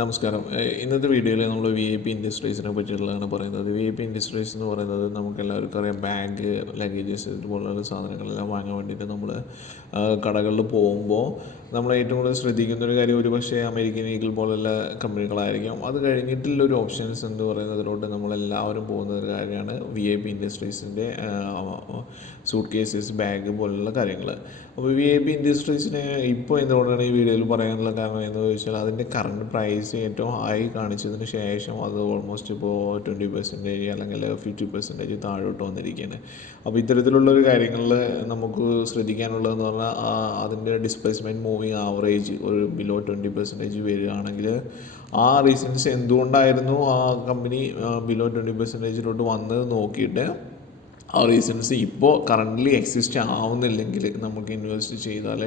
നമസ്കാരം. ഇന്നത്തെ വീഡിയോയിൽ നമ്മൾ VIP ഇൻഡസ്ട്രീസിനെ പറ്റിയുള്ളതാണ് പറയുന്നത്. VIP ഇൻഡസ്ട്രീസ് എന്ന് പറയുന്നത് നമുക്കെല്ലാവർക്കും അറിയാം. ബാഗ്, ലഗേജസ് ഇതുപോലുള്ള സാധനങ്ങളെല്ലാം വാങ്ങാൻ വേണ്ടിയിട്ട് നമ്മൾ കടകളിൽ പോകുമ്പോൾ നമ്മൾ ഏറ്റവും കൂടുതൽ ശ്രദ്ധിക്കുന്നൊരു കാര്യം ഒരുപക്ഷെ അമേരിക്കൻ ഈഗിൾ പോലുള്ള കമ്പനികളായിരിക്കും. അത് കഴിഞ്ഞിട്ടുള്ളൊരു ഓപ്ഷൻസ് എന്ന് പറയുന്നതിലോട്ട് നമ്മളെല്ലാവരും പോകുന്ന ഒരു കാര്യമാണ് VIP ഇൻഡസ്ട്രീസിൻ്റെ സൂട്ട് കേസസ്, ബാഗ് പോലുള്ള കാര്യങ്ങൾ. അപ്പോൾ VIP ഇൻഡസ്ട്രീസിനെ ഇപ്പോൾ എന്തുകൊണ്ടാണ് ഈ വീഡിയോയിൽ പറയാനുള്ള കാരണം എന്ന് ചോദിച്ചാൽ അതിൻ്റെ കറണ്ട് പ്രൈസ് ഏറ്റവും ഹൈ കാണിച്ചതിന് ശേഷം അത് ഓൾമോസ്റ്റ് ഇപ്പോൾ 20% അല്ലെങ്കിൽ 50% താഴോട്ട് വന്നിരിക്കുകയാണ്. അപ്പോൾ ഇത്തരത്തിലുള്ളൊരു കാര്യങ്ങളിൽ നമുക്ക് ശ്രദ്ധിക്കാനുള്ളതെന്ന് പറഞ്ഞാൽ അതിൻ്റെ ഡിസ്പ്ലേസ്മെൻറ്റ് മൂവിങ് ആവറേജ് ഒരു ബിലോ 20% വരികയാണെങ്കിൽ ആ റീസൺസ് എന്തുകൊണ്ടായിരുന്നു ആ കമ്പനി ബിലോ 20%ലോട്ട് വന്നത് നോക്കിയിട്ട് ആ റീസൺസ് ഇപ്പോൾ കറൻ്റ്ലി എക്സിസ്റ്റ് ആവുന്നില്ലെങ്കിൽ നമുക്ക് ഇൻവെസ്റ്റ് ചെയ്താൽ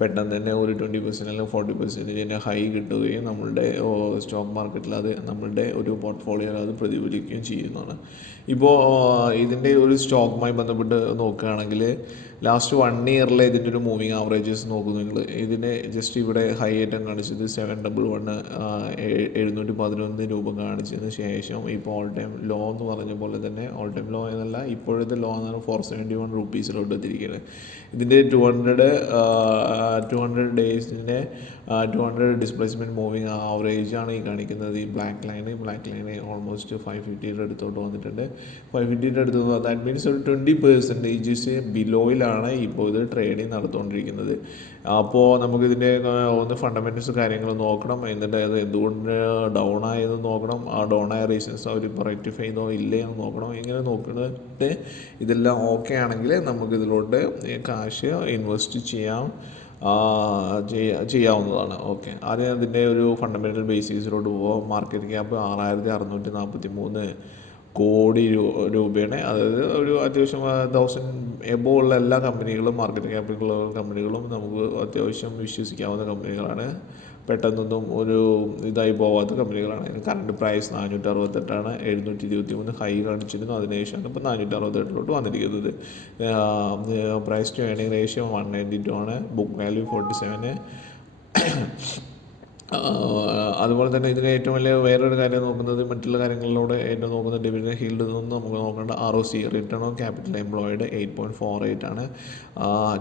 പെട്ടെന്ന് തന്നെ ഒരു 20% അല്ലെങ്കിൽ 40% ഹൈ കിട്ടുകയും നമ്മളുടെ സ്റ്റോക്ക് മാർക്കറ്റിൽ അത് നമ്മളുടെ ഒരു പോർട്ട്ഫോളിയോയിൽ അത് പ്രതിഫലിക്കുകയും ചെയ്യുന്നതാണ്. ഇപ്പോൾ ഇതിൻ്റെ ഒരു സ്റ്റോക്കുമായി ബന്ധപ്പെട്ട് നോക്കുകയാണെങ്കിൽ ലാസ്റ്റ് 1 ഇയറിലെ ഇതിൻ്റെ ഒരു മൂവിങ് ആവറേജസ് നോക്കുന്നെങ്കിൽ ഇതിന് ജസ്റ്റ് ഇവിടെ ഹൈ ഐറ്റം കാണിച്ചത് 711 711 രൂപ കാണിച്ചതിന് ശേഷം ഇപ്പോൾ ഓൾ ടൈം ലോ എന്ന് പറഞ്ഞ പോലെ തന്നെ ഓൾ ടൈം ലോ എന്നല്ല ഇപ്പോഴത്തെ ലോ എന്ന് പറഞ്ഞാൽ 471 റുപ്പീസിലോട്ട് എത്തിയിരിക്കുകയാണ്. ഇതിൻ്റെ 200 ഡേയ്സിൻ്റെ 200 ഡിസ്പ്ലേസ്മെൻറ്റ് മൂവിങ് ആവറേജ് ആണ് ഈ കാണിക്കുന്നത്. ഈ ബ്ലാക്ക് ലൈന് ഓൾമോസ്റ്റ് 550 അടുത്തോട്ട് വന്നിട്ടുണ്ട്. 550 അടുത്ത് ദാറ്റ് മീൻസ് ഒരു 20% ബിലോയിലാണ് ഇപ്പോൾ ഇത് ട്രേഡിങ് നടത്തുകൊണ്ടിരിക്കുന്നത്. അപ്പോൾ നമുക്കിതിൻ്റെ ഒന്ന് ഫണ്ടമെൻറ്റൽസ് കാര്യങ്ങൾ നോക്കണം. എന്നിട്ട് അത് എന്തുകൊണ്ട് ഡൗൺ ആയെന്ന് നോക്കണം. ആ ഡൗൺ ആയ റീസൺസ് അവർ ഇപ്പോൾ റെക്ടിഫൈ ചെയ്തോ ഇല്ലേ എന്ന് നോക്കണം. ഇങ്ങനെ നോക്കിയിട്ട് ഇതെല്ലാം ഓക്കെ ആണെങ്കിൽ നമുക്കിതിലോട്ട് കാശ് ഇൻവെസ്റ്റ് ചെയ്യാവുന്നതാണ്. ഓക്കെ, ആദ്യം അതിൻ്റെ ഒരു ഫണ്ടമെൻ്റൽ ബേസിസിലോട്ട് പോകാം. മാർക്കറ്റ് ക്യാപ്പ് 6643 കോടി രൂപയാണ്. അതായത് ഒരു അത്യാവശ്യം 1000 എബോ ഉള്ള എല്ലാ കമ്പനികളും മാർക്കറ്റ് ക്യാപ്പിലുള്ള കമ്പനികളും നമുക്ക് അത്യാവശ്യം വിശ്വസിക്കാവുന്ന കമ്പനികളാണ്. പെട്ടെന്നൊന്നും ഒരു ഇതായി പോകാത്ത കമ്പനികളാണ്. കറണ്ട് പ്രൈസ് 468 723 ഹൈ കാണിച്ചിരുന്നു. അതിനുശേഷമാണ് ഇപ്പോൾ 468 വന്നിരിക്കുന്നത്. പ്രൈസ് ടു ഏർണിംഗ് റേഷ്യോ 192 ആണ്. Book value 47. അതുപോലെ തന്നെ ഇതിന് ഏറ്റവും വലിയ വേറൊരു കാര്യം നോക്കുന്നത് മറ്റുള്ള കാര്യങ്ങളിലൂടെ ഏറ്റവും നോക്കുന്നത് ഡിവിഡൻഡ് ഹീൽഡ് നിന്നും നമുക്ക് നോക്കേണ്ട ROC return on capital employed 8.48 ആണ്.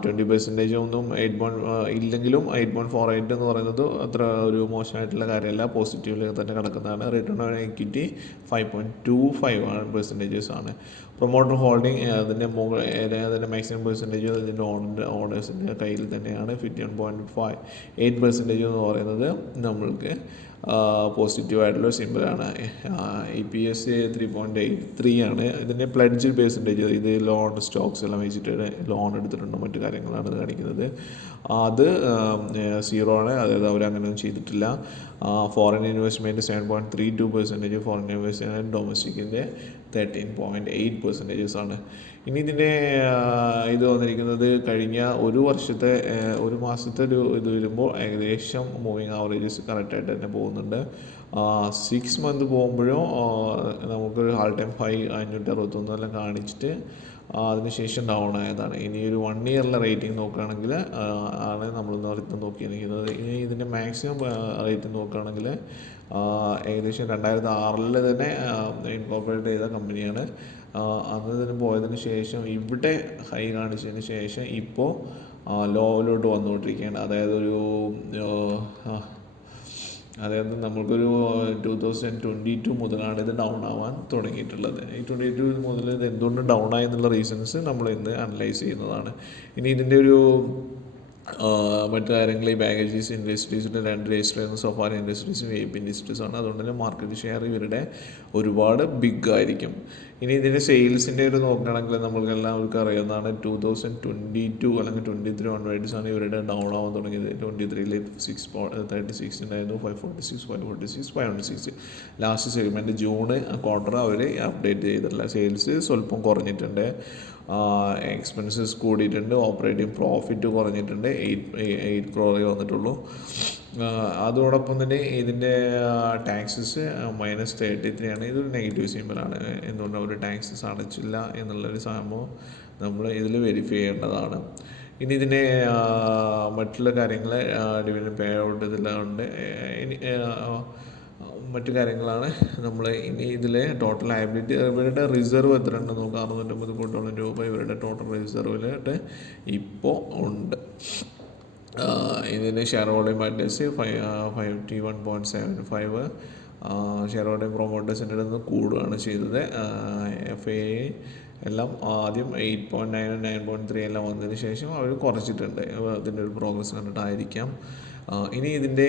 20% ഒന്നും ഇല്ലെങ്കിലും 8.48 എന്ന് പറയുന്നത് അത്ര ഒരു മോശമായിട്ടുള്ള കാര്യമല്ല, പോസിറ്റീവിലേക്ക് തന്നെ കിടക്കുന്നതാണ്. റിട്ടേൺ ഓൺ എക്വിറ്റി 5.25% ആണ്. പ്രൊമോട്ടർ ഹോൾഡിംഗ് അതിൻ്റെ മാക്സിമം പെർസെൻറ്റേജ് അതിൻ്റെ ഓണേഴ്സിൻ്റെ കയ്യിൽ തന്നെയാണ്. 51.58% എന്ന് പറയുന്നത് നമ്മൾക്ക് പോസിറ്റീവായിട്ടുള്ള സിമ്പിളാണ്. EPS 3.83 ആണ്. ഇതിൻ്റെ പ്ലഡ്ജ് പെർസെൻറ്റേജ് ഇത് ലോൺ സ്റ്റോക്സ് എല്ലാം വെച്ചിട്ട് ലോൺ എടുത്തിട്ടുണ്ടോ മറ്റു കാര്യങ്ങളാണ് കാണിക്കുന്നത്. അത് 0 ആണ്. അതായത് അവരങ്ങനെയൊന്നും ചെയ്തിട്ടില്ല. ഫോറിൻ ഇൻവെസ്റ്റ്മെൻറ്റ് 7.32%, ഫോറിൻ ഇൻവെസ്റ്റ്മെൻറ്റ് ഡൊമസ്റ്റിക്കിൻ്റെ 13.8% ആണ്. ഇനി ഇതിൻ്റെ ഇത് വന്നിരിക്കുന്നത് കഴിഞ്ഞ ഒരു മാസത്തെ ഒരു ഇത് വരുമ്പോൾ ഏകദേശം മൂവിങ് ആവറേജസ് കറക്റ്റായിട്ട് തന്നെ പോകുന്നുണ്ട്. 6 മന്ത് പോകുമ്പോഴും നമുക്കൊരു ആൾ ടൈം ഹൈ 561 എല്ലാം കാണിച്ചിട്ട് അതിനുശേഷം ഡൗൺ ആയതാണ്. ഇനി ഒരു 1 ഇയറിലെ റേറ്റിംഗ് നോക്കുകയാണെങ്കിൽ ആണ് നമ്മൾ നോക്കിയിരിക്കുന്നത്. ഇനി ഇതിൻ്റെ മാക്സിമം റേറ്റിംഗ് നോക്കുകയാണെങ്കിൽ ഏകദേശം 2006 തന്നെ ഇൻകോർപ്പറേറ്റ് ചെയ്ത കമ്പനിയാണ്. അന്ന് ഇതിന് പോയതിന് ശേഷം ഇവിടെ ഹൈ കാണിച്ചതിന് ശേഷം ഇപ്പോൾ ലോയിലോട്ട് വന്നുകൊണ്ടിരിക്കുകയാണ്. അതായത് നമ്മൾക്കൊരു 2022 മുതലാണ് ഇത് ഡൗൺ ആവാൻ തുടങ്ങിയിട്ടുള്ളത്. ഈ 22 മുതൽ ഇത് എന്തുകൊണ്ട് ഡൗൺ ആയെന്നുള്ള റീസൺസ് നമ്മൾ ഇന്ന് അനലൈസ് ചെയ്യുന്നതാണ്. ഇനി ഇതിൻ്റെ ഒരു മറ്റു കാര്യങ്ങൾ ഈ ബാഗേജസ് ഇൻഡസ്ട്രീസിൻ്റെ 2 രജിസ്റ്റർ ചെയ്യുന്ന സഫാരി ഇൻഡസ്ട്രീസും VIP ഇൻഡസ്ട്രീസാണ്. അതുകൊണ്ട് തന്നെ മാർക്കറ്റ് ഷെയർ ഇവരുടെ ഒരുപാട് ബിഗ് ആയിരിക്കും. ഇനി ഇതിൻ്റെ സെയിൽസിൻ്റെ ഒരു നോക്കുകയാണെങ്കിൽ നമ്മൾക്ക് എല്ലാവർക്കും അറിയാവുന്നതാണ് 2022 അല്ലെങ്കിൽ 23 ഓൺവേർഡ്സ് ആണ് ഇവരുടെ ഡൗൺ ആവാൻ തുടങ്ങിയത്. 23 636 ഉണ്ടായിരുന്നു, 546, 546. ലാസ്റ്റ് സെഗ്മെൻറ്റ് ജൂൺ ക്വാർട്ടർ അവർ അപ്ഡേറ്റ് ചെയ്തിട്ടില്ല. സെയിൽസ് സ്വല്പം കുറഞ്ഞിട്ടുണ്ട്, എക്സ്പെൻസസ് കൂടിയിട്ടുണ്ട്, ഓപ്പറേറ്റിംഗ് പ്രോഫിറ്റ് കുറഞ്ഞിട്ടുണ്ട്, 8 crore വന്നിട്ടുള്ളൂ. അതോടൊപ്പം തന്നെ ഇതിൻ്റെ ടാക്സസ് -33 ആണ്. ഇതൊരു നെഗറ്റീവ് സിമ്പലാണ്. എന്തുകൊണ്ട് അവർ ടാക്സസ് അടച്ചില്ല എന്നുള്ളൊരു സംഭവം നമ്മൾ ഇതിൽ വെരിഫൈ ചെയ്യേണ്ടതാണ്. ഇനി ഇതിൻ്റെ മറ്റുള്ള കാര്യങ്ങൾ ഡിവിഡൻഡ് പേ ഔട്ട് ഇതെല്ലാം ഉണ്ട്. ഇനി മറ്റു കാര്യങ്ങളാണ് നമ്മൾ ഇനി ഇതിൽ ടോട്ടൽ ലയബിലിറ്റി. ഇവരുടെ റിസർവ് എത്ര ഉണ്ടെന്ന് നോക്കാം. 650 കോടിയോളം രൂപ ഇവരുടെ ടോട്ടൽ റിസർവിലായിട്ട് ഇപ്പോൾ ഉണ്ട്. ഇതിന് shareholding partners 51.75 shareholding പ്രൊമോട്ടേഴ്സിൻ്റെ അടുത്ത് കൂടുകയാണ് ചെയ്തത്. FA എല്ലാം ആദ്യം 8.9 9.3 എല്ലാം വന്നതിന് ശേഷം അവർ കുറച്ചിട്ടുണ്ട്. അതിൻ്റെ ഒരു പ്രോഗ്രസ് കണ്ടിട്ടായിരിക്കാം. ഇനി ഇതിൻ്റെ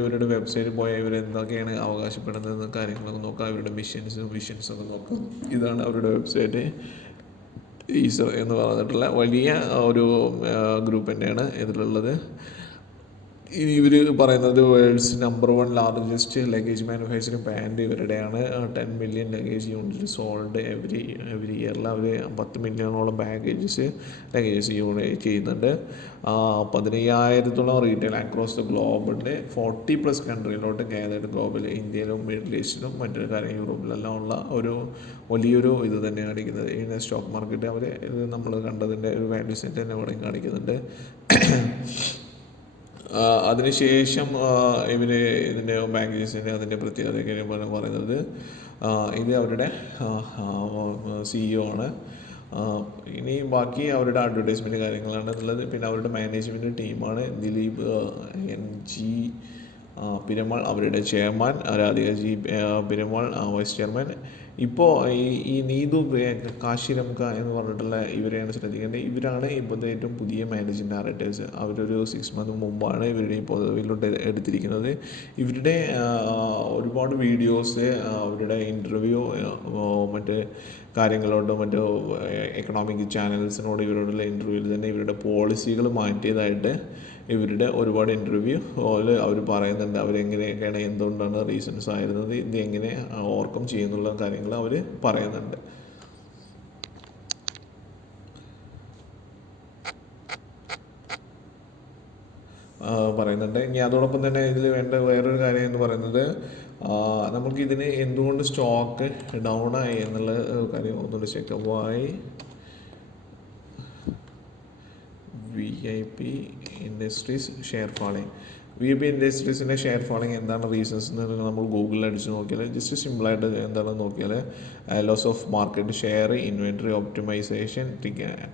ഇവരുടെ വെബ്സൈറ്റിൽ പോയാൽ ഇവർ എന്തൊക്കെയാണ് അവകാശപ്പെടുന്നത് കാര്യങ്ങളൊക്കെ നോക്കാം. ഇവരുടെ വിഷൻസൊക്കെ നോക്കാം. ഇതാണ് അവരുടെ വെബ്സൈറ്റ്. ഈസർ എന്ന് പറഞ്ഞിട്ടുള്ള വലിയ ഒരു ഗ്രൂപ്പ് തന്നെയാണ് ഇതിലുള്ളത്. ഇവർ പറയുന്നത് world's number 1 largest luggage manufacturing brand ഇവരുടെയാണ്. 10 million luggage unit sold every ഇയറിൽ അവർ 10 മില്യണോളം ലഗേജസ് യൂണിറ്റ് ചെയ്യുന്നുണ്ട്. 15,000-ഓളം റീറ്റെയിൽ അക്രോസ് ദ ഗ്ലോബ് ഉണ്ട്. 40+ കൺട്രിയിലോട്ട് ഗാതേർഡ് ഗ്ലോബൽ, ഇന്ത്യയിലും മിഡിൽ ഈസ്റ്റിലും മറ്റൊരു കാര്യം യൂറോപ്പിലെല്ലാം ഉള്ള ഒരു വലിയൊരു ഇത് തന്നെ കാണിക്കുന്നത്. ഇതിൻ്റെ സ്റ്റോക്ക് മാർക്കറ്റ് അവർ ഇത് നമ്മൾ കണ്ടതിൻ്റെ ഒരു വാല്യൂ സെറ്റ് തന്നെ ഇവിടെ കാണിക്കുന്നുണ്ട്. അതിനുശേഷം ഇതിൻ്റെ ബാങ്കേഴ്സിൻ്റെ അതിൻ്റെ പ്രത്യേകത പറയുന്നത് ഇത് അവരുടെ CEO ആണ്. ഇനി ബാക്കി അവരുടെ അഡ്വർടൈസ്മെൻറ്റ് കാര്യങ്ങളാണ് എന്നുള്ളത്. പിന്നെ അവരുടെ മാനേജ്മെൻറ്റ് ടീമാണ്. ദിലീപ് NG പിരമാൾ അവരുടെ chairman, Radhika G Piramal vice chairman. ഇപ്പോൾ ഈ നീതു കാശിരംക എന്ന് പറഞ്ഞിട്ടുള്ള ഇവരെയാണ് ശ്രദ്ധിക്കേണ്ടത്. ഇവരാണ് ഇപ്പോഴത്തെ ഏറ്റവും പുതിയ മാനേജിങ് ഡയറക്ടേഴ്സ്. അവരൊരു 6 മന്ത് മുമ്പാണ് ഇവരുടെ ഈ പദവിയിലോട്ട് എടുത്തിരിക്കുന്നത്. ഇവരുടെ ഒരുപാട് വീഡിയോസ്, അവരുടെ ഇൻ്റർവ്യൂ, മറ്റ് കാര്യങ്ങളോട് മറ്റ് എക്കണോമിക് ചാനൽസിനോട് ഇവരോടുള്ള ഇൻ്റർവ്യൂവിൽ തന്നെ ഇവരുടെ പോളിസികൾ മാറ്റിയതായിട്ട് ഇവരുടെ ഒരുപാട് ഇൻ്റർവ്യൂ അവർ പറയുന്നുണ്ട്. അവരെങ്ങനെയൊക്കെയാണ്, എന്തുകൊണ്ടാണ് റീസൺസ് ആയിരുന്നത്, ഇത് എങ്ങനെ ഓവർകം ചെയ്യുന്നുള്ള കാര്യങ്ങൾ അവർ പറയുന്നുണ്ട്. ഇനി അതോടൊപ്പം തന്നെ ഇതിൽ വേണ്ട വേറൊരു കാര്യം എന്ന് പറയുന്നത് നമുക്കിതിന് എന്തുകൊണ്ട് സ്റ്റോക്ക് ഡൗൺ ആയി എന്നുള്ള കാര്യം ഒന്നുകൂടി ചെക്കപ്പ് ആയി. VIP industries share falling. VIP ഇൻഡസ്ട്രീസിൻ്റെ ഷെയർ ഫാളിങ് എന്താണ് റീസൺസ് എന്ന് നമ്മൾ ഗൂഗിളിൽ അടിച്ച് നോക്കിയാൽ ജസ്റ്റ് സിമ്പിളായിട്ട് എന്താണെന്ന് നോക്കിയാൽ loss of market share, inventory optimization,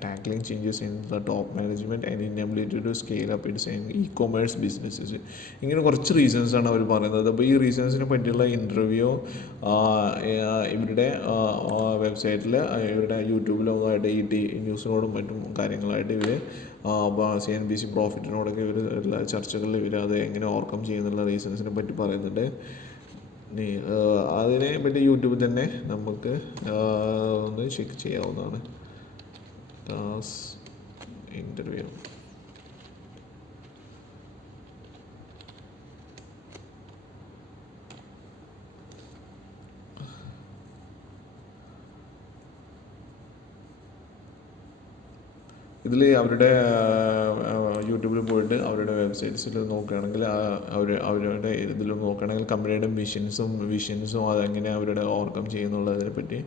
tackling changes in the top management and inability to scale up its e-commerce businesses. ഇങ്ങനെ കുറച്ച് റീസൺസാണ് അവർ പറയുന്നത്. അപ്പോൾ ഈ റീസൺസിനെ പറ്റിയുള്ള ഇൻ്റർവ്യൂ ഇവരുടെ വെബ്സൈറ്റിൽ, ഇവരുടെ യൂട്യൂബിലൊന്നായിട്ട് ന്യൂസിനോടും മറ്റും കാര്യങ്ങളായിട്ട് ഇവർ CNBC പ്രോഫിറ്റിനോടൊക്കെ ഇവർ എല്ലാ ചർച്ചകളിൽ ഇവർ അത് എങ്ങനെ ഓവർകം ചെയ്യുന്നുള്ള റീസൺസിനെ പറ്റി പറയുന്നുണ്ട്. അതിനെ പറ്റി യൂട്യൂബിൽ തന്നെ നമുക്ക് ഒന്ന് ചെക്ക് ചെയ്യാവുന്നതാണ്. ഇൻ്റർവ്യൂ ഇതിൽ അവരുടെ യൂട്യൂബിൽ പോയിട്ട് അവരുടെ വെബ്സൈറ്റ്സിൽ നോക്കുകയാണെങ്കിൽ അവരുടെ ഇതിൽ നോക്കുകയാണെങ്കിൽ കമ്പനിയുടെ വിഷൻസും അതെങ്ങനെ അവരുടെ ഓവർകം ചെയ്യുന്നുള്ളതിനെ പറ്റി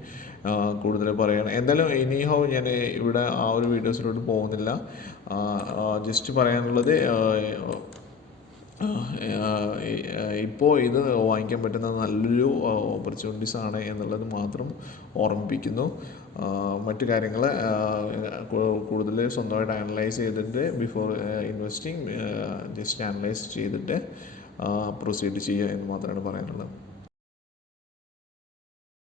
കൂടുതൽ പറയുകയാണ്. എന്തായാലും എനിഹൗ ഞാൻ ഇവിടെ ആ ഒരു വീഡിയോസിലോട്ട് പോകുന്നില്ല. ജസ്റ്റ് പറയാനുള്ളത് ഇപ്പോൾ ഇത് വാങ്ങിക്കാൻ പറ്റുന്ന നല്ലൊരു ഓപ്പർച്യൂണിറ്റീസ് ആണ് എന്നുള്ളത് മാത്രം ഓർമ്മിപ്പിക്കുന്നു. മറ്റു കാര്യങ്ങൾ കൂടുതൽ സ്വന്തമായിട്ട് അനലൈസ് ചെയ്തിട്ട് ബിഫോർ ഇൻവെസ്റ്റിംഗ് ജസ്റ്റ് അനലൈസ് ചെയ്തിട്ട് പ്രൊസീഡ് ചെയ്യുക എന്ന് മാത്രമാണ് പറയാനുള്ളത്.